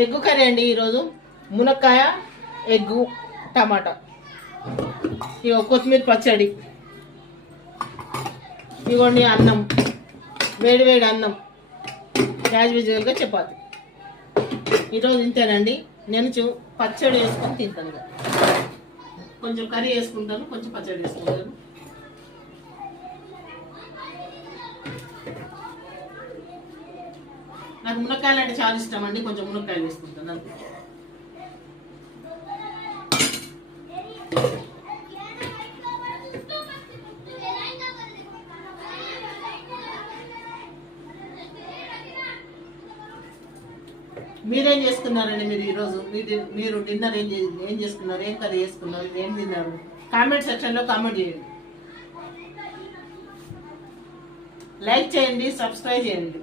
Egg curry అండి ఈరోజు. మునక్కాయ, ఎగ్గు, టమాటా, ఇగో కొత్తిమీర పచ్చడి, ఇగోండి అన్నం, వేడి వేడి అన్నం, యాజ్ యూజువల్గా చపాతి. ఈరోజు ఇంతేనండి. నేను పచ్చడి వేసుకొని తింటాను. కొంచెం కర్రీ వేసుకుంటాను, కొంచెం పచ్చడి వేసుకుంటాను. నాకు మునక్కాయలు అంటే చాలా ఇష్టం అండి. కొంచెం మునక్కాయలు వేసుకుంటాను అంతే. మీరేం చేసుకున్నారండి? మీరు ఈరోజు మీరు డిన్నర్ ఏం చేసుకున్నారు? ఏం కర్రీ చేసుకున్నారు? ఏం తిన్నారు? కామెంట్ సెక్షన్లో కామెంట్ చేయండి, లైక్ చేయండి, సబ్స్క్రైబ్ చేయండి.